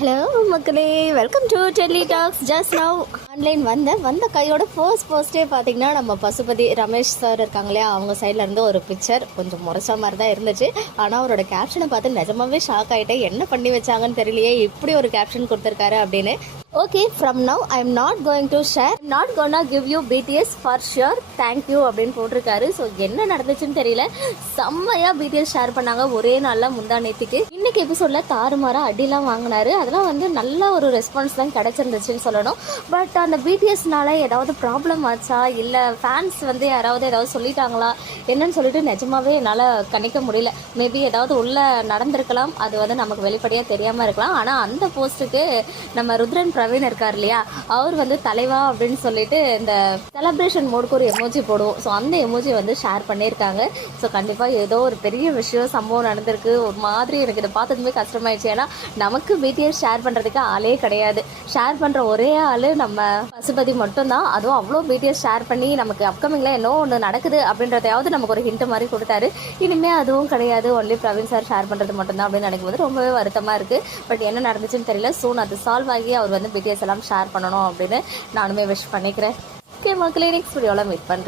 Hello மக்களே. Welcome to Delhi talks just now online வந்தேன் வந்த கையோட ஃபர்ஸ்ட் போஸ்டே பார்த்தீங்கன்னா நம்ம பசுபதி ரமேஷ் சார் இருக்காங்க இல்லையா அவங்க சைடில் இருந்து ஒரு பிக்சர் கொஞ்சம் முறைச்ச மாதிரி தான் இருந்துச்சு. ஆனால் அவரோட கேப்ஷனை பார்த்து நிஜமாவே ஷாக் ஆகிட்டேன் என்ன பண்ணி வச்சாங்கன்னு தெரியலையே இப்படி ஒரு கேப்ஷன் கொடுத்துருக்காரு அப்படின்னு. Okay from now I am not going to share not gonna give you BTS for sure thank you அப்படின்னு போட்டிருக்காரு. ஸோ என்ன நடந்துச்சுன்னு தெரியல. செம்மையாக பிடிஎஸ் ஷேர் பண்ணாங்க ஒரே நாளில் முந்தா நேத்திக்கு. இன்னைக்கு எபிசோடில் தாறுமாறா அடிலாம் வாங்கினாரு. அதெல்லாம் வந்து நல்ல ஒரு ரெஸ்பான்ஸ் தான் கிடச்சிருந்துச்சுன்னு சொல்லணும். பட் அந்த பிடிஎஸ்னால ஏதாவது ப்ராப்ளம் ஆச்சா? இல்லை ஃபேன்ஸ் வந்து யாராவது ஏதாவது சொல்லிட்டாங்களா? என்னன்னு சொல்லிட்டு நிஜமாவே என்னால் கணிக்க முடியல. மேபி ஏதாவது உள்ள நடந்திருக்கலாம். அது வந்து நமக்கு வெளிப்படையாக தெரியாமல் இருக்கலாம். ஆனால் அந்த போஸ்ட்டுக்கு நம்ம ருத்ரன் பிரவீன் இருக்கார் இல்லையா? அவர் வந்து தலைவா அப்படின்னு சொல்லிட்டு இந்த செலப்ரேஷன் மோடுக்கு ஒரு எமோஜி போடுவோம். ஸோ அந்த எமோஜி வந்து ஷேர் பண்ணியிருக்காங்க. ஸோ கண்டிப்பாக ஏதோ ஒரு பெரிய விஷயம் சம்பவம் நடந்திருக்கு. ஒரு மாதிரி எனக்கு இதை பார்த்ததுமே கஷ்டமாயிடுச்சு. ஏன்னா நமக்கு பிடிஎஸ் ஷேர் பண்ணுறதுக்கு ஆளே கிடையாது. ஷேர் பண்ணுற ஒரே ஆள் நம்ம பசுபதி மட்டும்தான். அதுவும் அவ்வளோ பிடிஎஸ் ஷேர் பண்ணி நமக்கு அப்கமிங்கில் என்ன ஒன்று நடக்குது அப்படின்றதையாவது நமக்கு ஒரு ஹிண்ட் மாதிரி கொடுத்தாரு. இனிமே அதுவும் கிடையாது. ஒன்லி பிரவீன் சார் ஷேர் பண்ணுறது மட்டும்தான் அப்படின்னு நினைக்கும் போது ரொம்பவே வருத்தமாக இருக்குது பட் என்ன நடந்துச்சுன்னு தெரியல. சூன் அது சால்வ் ஆகி அவர் வந்து வந்து பிடிஎஸ் எல்லாம் ஷேர் பண்ணணும் அப்படின்னு நானுமே விஷ் பண்ணிக்கிறேன். ஓகே மக்களே நெக்ஸ்ட் வீடியோவில் மீட் பண்ணுறேன்